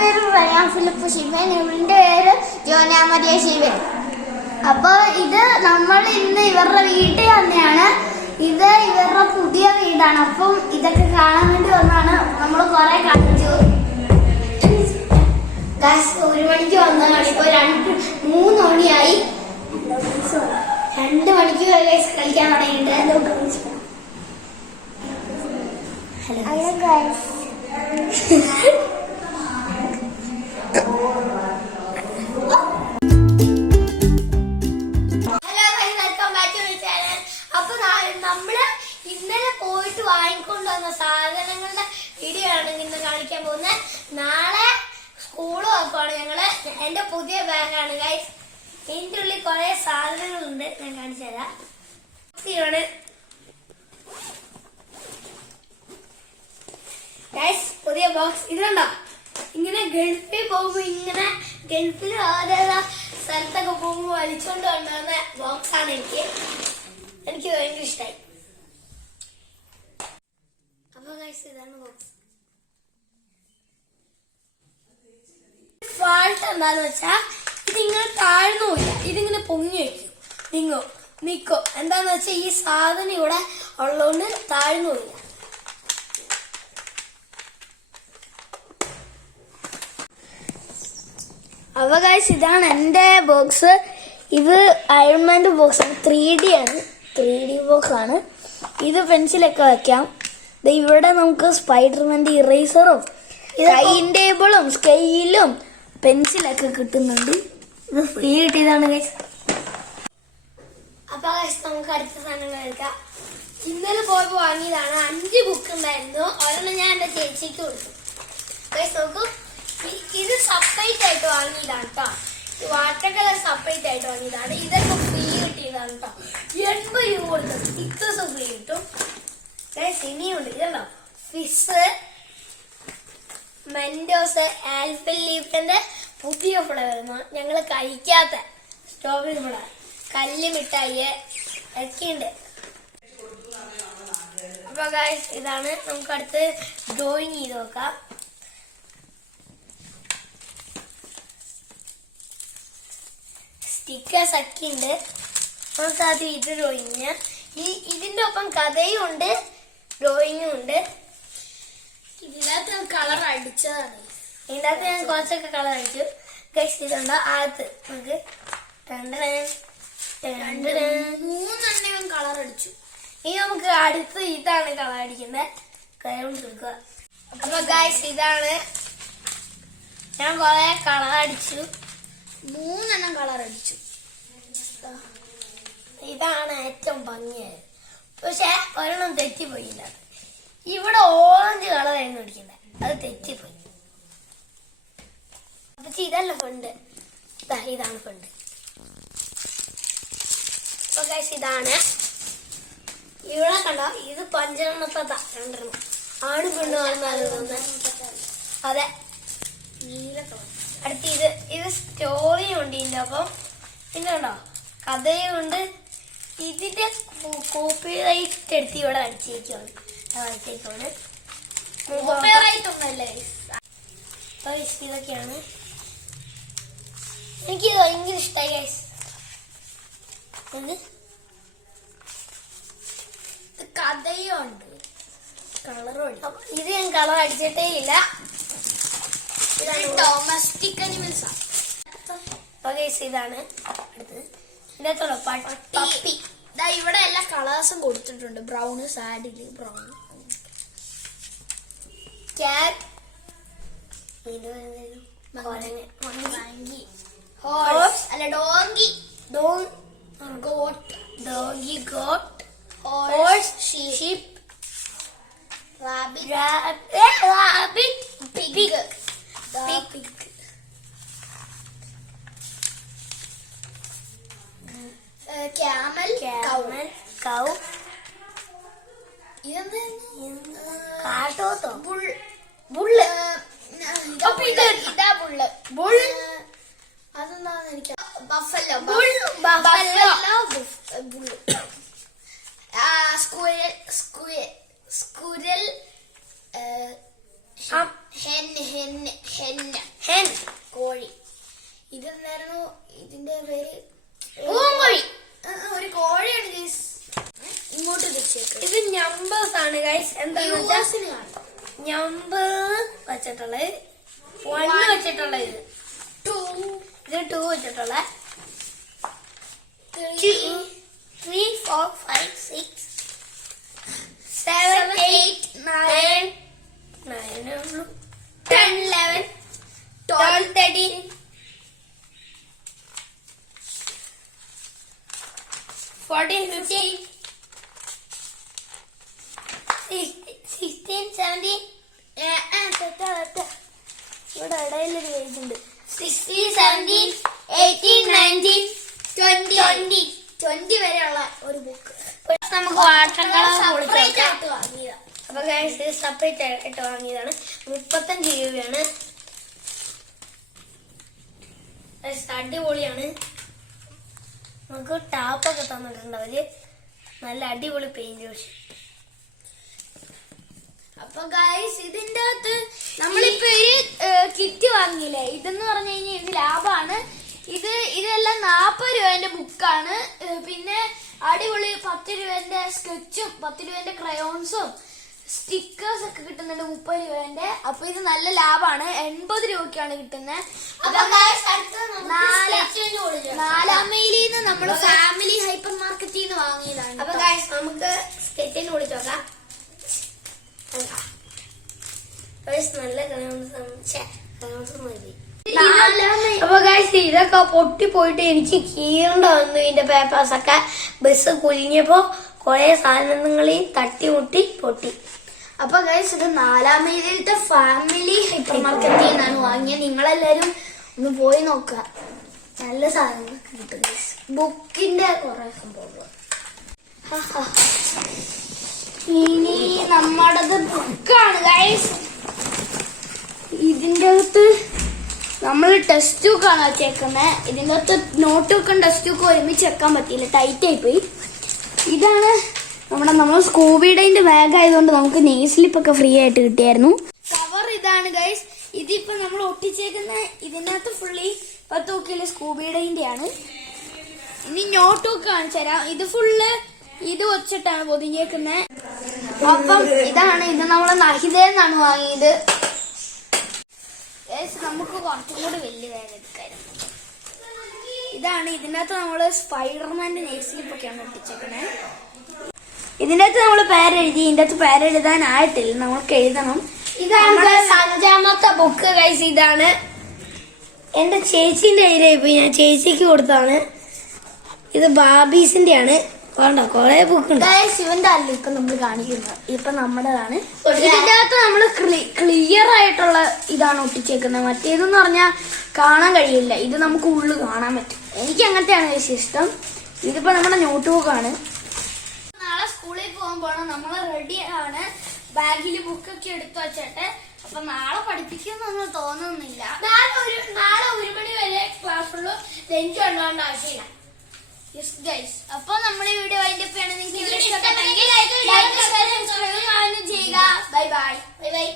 പേര് Ryan Philip Shivan, ഇവന്റെ പേര് ജോനാമരിയ ശിവൻ. അപ്പൊ ഇത് നമ്മൾ ഇന്ന് ഇവരുടെ വീട്ടിൽ തന്നെയാണ്. ഇത് ഇവരുടെ പുതിയ വീടാണ്. അപ്പം ഇതൊക്കെ കാണാൻ വേണ്ടി വന്നാണ്. നമ്മൾ കുറെ കളിച്ചു. 1 മണിക്ക് വന്നതാണ്. ഇപ്പൊ 3 മണിയായി. 2 മണിക്ക് കളിക്കാൻ തുടങ്ങിയിട്ട്. Hello guys. നമ്മള് ഇന്നലെ പോയിട്ട് വാങ്ങിക്കൊണ്ട് വന്ന സാധനങ്ങളുടെ വീഡിയോ ആണ് ഇന്ന് കാണിക്കാൻ പോകുന്നത്. നാളെ സ്കൂള് നോക്കുവാണ് ഞങ്ങള്. എന്റെ പുതിയ ബാഗാണ് ഗൈസ്. ഇതിന്റെ ഉള്ളിൽ കുറെ സാധനങ്ങളുണ്ട്. ഞാൻ കാണിച്ചു തരാം. ഗൈസ് പുതിയ ബോക്സ് ഇതുണ്ടോ? ഇങ്ങനെ ഗൾഫിൽ പോകുമ്പോ ഇങ്ങനെ ഗൾഫിൽ ഓരോ സ്ഥലത്തൊക്കെ പോകുമ്പോ വലിച്ചോണ്ട് കൊണ്ടുവന്ന ബോക്സ് ആണ്. എനിക്ക് ഭയങ്കര ഇഷ്ടമായി. അപ്പൊ ഗൈസ് ഇതാണ് ബോക്സ്. ഫാൾട്ട് എന്താന്ന് വെച്ചാ ഇതിങ്ങനെ താഴ്ന്നുമില്ല, ഇതിങ്ങനെ പൊങ്ങി വെക്കും. നിക്കോ എന്താന്ന് വെച്ചാ ഈ സാധനം ഇവിടെ ഉള്ളതുകൊണ്ട് താഴ്ന്നുമില്ല. അപ്പൊ ഗൈസ് ഇതാണ് എന്റെ ബോക്സ്. ഇത് അയൺമാന്റെ ബോക്സ് ആണ്. 3D ആണ്. 3D ബോക്സ് ആണ്. ഇത് പെൻസിലൊക്കെ വെക്കാം. ഇവിടെ നമുക്ക് സ്പൈഡർമാന്റെ ഇറേസറും ടൈം ടേബിളും സ്കെയിലും പെൻസിലൊക്കെ കിട്ടുന്നുണ്ട്. ഇത് ഫ്രീ കിട്ടിയതാണ് ഗൈസ്. അപ്പൊ ഗൈസ് നമുക്ക് അടുത്ത സാധനങ്ങൾ എടുക്കാം. ഇന്നലെ പോയപ്പോ വാങ്ങിയതാണ്. 5 ബുക്ക് ഉണ്ടായിരുന്നു. ഒരെണ്ണം ഞാൻ എന്റെ ചേച്ചിക്ക് കൊടുത്തു. ഗൈസ് നോക്കൂ, ഇത് സെപ്പറേറ്റ് ആയിട്ട് വാങ്ങിയതാണ് കേട്ടോ. വാട്ടർ കളർ സെപ്പറേറ്റ് ആയിട്ട് വാങ്ങിയതാണ്. ഇതൊക്കെ ഫ്രീ കിട്ടിയതാണ് കേട്ടോ. 80 രൂപ കൊടുത്തു. ഇത്തസം ഫ്രീ കിട്ടും. ഇനിയുണ്ട് ഇതല്ലോ, ഫിസ്, മെൻഡോസ്, ആൽഫലിന്റെ പുതിയ ഫ്ലേവർ, ഞങ്ങള് കഴിക്കാത്ത സ്ട്രോബെറി ഫ്ലേവർ, കല്ല് മിഠായി ഒക്കെ ഉണ്ട്. അപ്പൊ ഗൈസ് ഇതാണ്. നമുക്ക് അടുത്ത് ഡ്രോയിങ് ചെയ്ത് നോക്കാം. സ്റ്റിക്കേഴ്സ് ഒക്കെ ഉണ്ട്. നമുക്ക് ആദ്യം ഇത് ഡ്രോയിങ്. ഇതിന്റെ ഒപ്പം കഥയും ഉണ്ട്, ഡ്രോയിങ്ങും ഉണ്ട്. ഇതിനകത്ത് ഞാൻ കളർ അടിച്ചതാണ്. ഇതിനകത്ത് ഞാൻ കുറച്ചൊക്കെ കളർ അടിച്ചു. ഗൈസ് ഇതുണ്ട്. ആദ്യത്ത് നമുക്ക് 3 കളർ അടിച്ചു. ഇനി നമുക്ക് അടുത്ത് ഇതാണ് കളർ അടിക്കുന്നത്. കൈകൊണ്ട് കൊടുക്കുക. അപ്പൊ ഗൈസ് ഇതാണ്. ഞാൻ കുറെ കളർ അടിച്ചു. 3 കളർ അടിച്ചു. ഇതാണ് ഏറ്റവും ഭംഗിയായത്. പക്ഷെ ഒരെണ്ണം തെറ്റിപ്പോയില്ല. ഇവിടെ ഓറഞ്ച് കളറായിരുന്നു അടിക്കുന്നത്. അത് തെറ്റിപ്പോയി. പക്ഷെ ഇതല്ല ഫണ്ട്. ഇതാണ് ഫണ്ട്. ഇതാണ്. ഇവിടെ കണ്ടോ, ഇത് 5 2 ആണ് പെണ്ണു വന്നാലും. അതെ, അടുത്ത് ഇത് സ്റ്റോറിയും ഉണ്ട് ഇതിന്റെ ഒപ്പം. പിന്നെ കണ്ടോ കഥയുണ്ട്. ഇതിന്റെ കോപ്പിറൈറ്റ് എടുത്ത് ഇവിടെ അടിച്ചേക്കാണ്. കോപ്പിറൈറ്റ് ഒന്നല്ലേ. ഇതൊക്കെയാണ്. എനിക്ക് ഭയങ്കര ഇഷ്ടമായി ഗൈസ്. കഥയും ഉണ്ട്, കളറും ഉണ്ട്. ഇത് ഞാൻ കളർ അടിച്ചിട്ടേ ഇല്ല. ഡൊമസ്റ്റിക് അനിമൽസ് ആണ്. ഇതാണ് അടുത്തത്. ഇതിനകത്തുള്ള പപ്പി. ഇവിടെ എല്ലാ കളേഴ്സും കൊടുത്തിട്ടുണ്ട്. Brown, saddle brown, cat, horse അല്ല donkey, donkey, goat, horse, sheep, rabbit, pig, camel, cow, കാട്ടോട്ടോ, ബുള്ള്, ബുൾ, അതെന്താന്ന് എനിക്ക് ബഫല്ലോ, സ്കുരൽ, ഹെൻ കോഴി. ഇതെന്തായിരുന്നു ഇതിന്റെ പേര്? പൂങ്കോഴി. ഒരു കോഴിയാണ് ഗൈസ്. ഇങ്ങോട്ട് വെച്ചേക്ക്. ഇത് നമ്പേഴ്സ് ആണ് ഗൈസ്. എന്താണെന്ന് വെച്ചാൽ നമ്പർ വെച്ചിട്ടുള്ളത് 1 വെച്ചിട്ടുള്ള ഇത് 2 വെച്ചിട്ടുള്ള 3 4 5 6 7 8 9 10 11 12 13 14 15 16 17 ഇവിടെ ഇടയിലൊരു പേജ് ഉണ്ട്. 16 17 18 19 20 20 വരെയുള്ള ഒരു ബുക്ക് നമുക്ക് വാട്ടർ കളർ സെപ്പറേറ്റ് ആയിട്ട് വാങ്ങിയതാ. അപ്പൊ ഗൈസ് ഇത് സെപ്പറേറ്റ് ആയിട്ട് വാങ്ങിയതാണ്. 35 രൂപയാണ്. അടിപൊളിയാണ്. നമുക്ക് ടാപ്പൊക്കെ തന്നിട്ടുണ്ട് അവര്. നല്ല അടിപൊളി പെയിന്റ് വാഷ്. അപ്പൊ ഗൈസ് ഇതിന്റെ അകത്ത് നമ്മളിപ്പോ ഒരു കിറ്റ് വാങ്ങിയില്ലേ, ഇതെന്ന് പറഞ്ഞു കഴിഞ്ഞാൽ ഇത് ലാഭമാണ്. ഇതെല്ലാം 40 രൂപന്റെ ബുക്കാണ്. പിന്നെ അടിപൊളി 10 രൂപന്റെ സ്കെച്ചും 10 രൂപന്റെ ക്രയോൺസും സ്റ്റിക്കേഴ്സ് ഒക്കെ കിട്ടുന്നുണ്ട് 30 രൂപന്റെ. അപ്പൊ ഇത് നല്ല ലാഭമാണ്. 80 രൂപയ്ക്കാണ് കിട്ടുന്നത്. നാലാം മൈലിന്ന് നമ്മള് ഫാമിലി ഹൈപ്പർ മാർക്കറ്റിൽ നിന്ന് വാങ്ങിയതാണ്. അപ്പൊ ഗൈസ് നമുക്ക് സ്കെച്ചിന് വിളിച്ചു നോക്കാം. നല്ല ക്രയോൺസ് മതി. അപ്പൊ ഗൈസ് ഇതൊക്കെ പൊട്ടി പോയിട്ട് എനിക്ക് കീറേണ്ട വന്നു. ഇതിന്റെ പേപ്പേഴ്സ് ഒക്കെ ബസ് കുലിഞ്ഞപ്പോ കുറെ സാധനങ്ങളെയും തട്ടിമുട്ടി പൊട്ടി. അപ്പൊ ഗൈസ് ഇത് 4 മൈലിലത്തെ ഫാമിലി ഹൈപ്പർ മാർക്കറ്റിൽ നിന്നാണ് വാങ്ങിയത്. നിങ്ങളെല്ലാരും ഒന്ന് പോയി നോക്കുക. നല്ല സാധനങ്ങളൊക്കെ കിട്ടും ഗൈസ്. ബുക്കിന്റെ കുറെ സംഭവങ്ങൾ. ഇനി നമ്മുടേത് ബുക്കാണ് ഗൈസ്. ഇതിന്റെ അകത്ത് നമ്മൾ ടെക്സ്റ്റ് ബുക്കാണ് വെച്ചേക്കുന്നത്. ഇതിന്റെ അകത്ത് നോട്ട് ബുക്കും ടെക്സ്റ്റ് ബുക്കും ഒരുമിച്ച് വെക്കാൻ പറ്റിയില്ല, ടൈറ്റ് ആയി പോയി. ഇതാണ് നമ്മൾ സ്കൂബിയുടെ ബാഗ് ആയതുകൊണ്ട് നമുക്ക് നെയിൽ സ്ലിപ്പ് ഒക്കെ ഫ്രീ ആയിട്ട് കിട്ടിയായിരുന്നു. കവർ ഇതാണ് ഗൈസ്. ഇതിപ്പോ നമ്മൾ ഒട്ടിച്ചേക്കുന്ന ഇതിനകത്ത് ഫുള്ളി 10 ബുക്കില് സ്കൂബിയുടെ ആണ്. ഇനി നോട്ട് ബുക്ക് കാണിച്ചു തരാം. ഇത് ഫുള്ള് ഇത് വെച്ചിട്ടാണ് പൊതിഞ്ഞേക്കുന്നത്. അപ്പം ഇതാണ്, ഇത് നമ്മള് നഹിതേന്നാണ് വാങ്ങിയത്. നമുക്ക് കുറച്ചും കൂടി വലിയ ബാഗ് എടുക്കായിരുന്നു. ഇതാണ്, ഇതിനകത്ത് നമ്മള് സ്പൈഡർമാന്റെ നെയിൽ സ്ലിപ്പ് ഒക്കെയാണ് ഒട്ടിച്ചേക്കുന്നത്. ഇതിന്റെ അകത്ത് നമ്മൾ പേരെഴുതി. ഇതിന്റെ അകത്ത് പേരെഴുതാനായിട്ടില്ല, നമുക്ക് എഴുതണം. ഇതാണ് 5ാമത്തെ ബുക്ക് ഗൈസ്. ഇതാണ് എന്റെ ചേച്ചീന്റെ കയ്യിലായി പോയി, ഞാൻ ചേച്ചിക്ക് കൊടുത്താണ്. ഇത് ബാബീസിന്റെ ആണ്. വേണ്ട കൊറേ ബുക്ക് ഉണ്ട്. ശിവന്റെ അല്ല ഇപ്പൊ നമ്മൾ കാണിക്കുന്നത്, ഇപ്പൊ നമ്മുടേതാണ്. ഇതിന്റെ അകത്ത് നമ്മള് ക്ലിയർ ആയിട്ടുള്ള ഇതാണ് ഒട്ടിച്ചേക്കുന്നത്. മറ്റേതെന്ന് പറഞ്ഞാൽ കാണാൻ കഴിയില്ല, ഇത് നമുക്ക് ഉള്ളു കാണാൻ പറ്റും. എനിക്ക് അങ്ങനത്തെയാണ് ഇഷ്ടം. ഇതിപ്പോ നമ്മുടെ നോട്ട് ബുക്കാണ്. നാളെ സ്കൂളിൽ പോകുമ്പോൾ നമ്മൾ റെഡി ആണ്. ബാഗിൽ ബുക്കൊക്കെ എടുത്തു വച്ചിട്ട്. അപ്പൊ നാളെ പഠിപ്പിക്കുന്നൊന്നും തോന്നുന്നില്ല. നാളെ 1 മണി വരെ ക്ലാസ് ഉള്ളൂ. ലഞ്ച് കൊണ്ടുപോകേണ്ട ആവശ്യമില്ല. അപ്പൊ നമ്മുടെ വീഡിയോ വൈൻഡപ്പ് ചെയ്യണം. നിങ്ങൾക്ക് ഇഷ്ടപ്പെട്ടെങ്കിൽ ലൈക്ക്, സബ്സ്ക്രൈബ് ചെയ്യുക. Bye bye. Bye bye.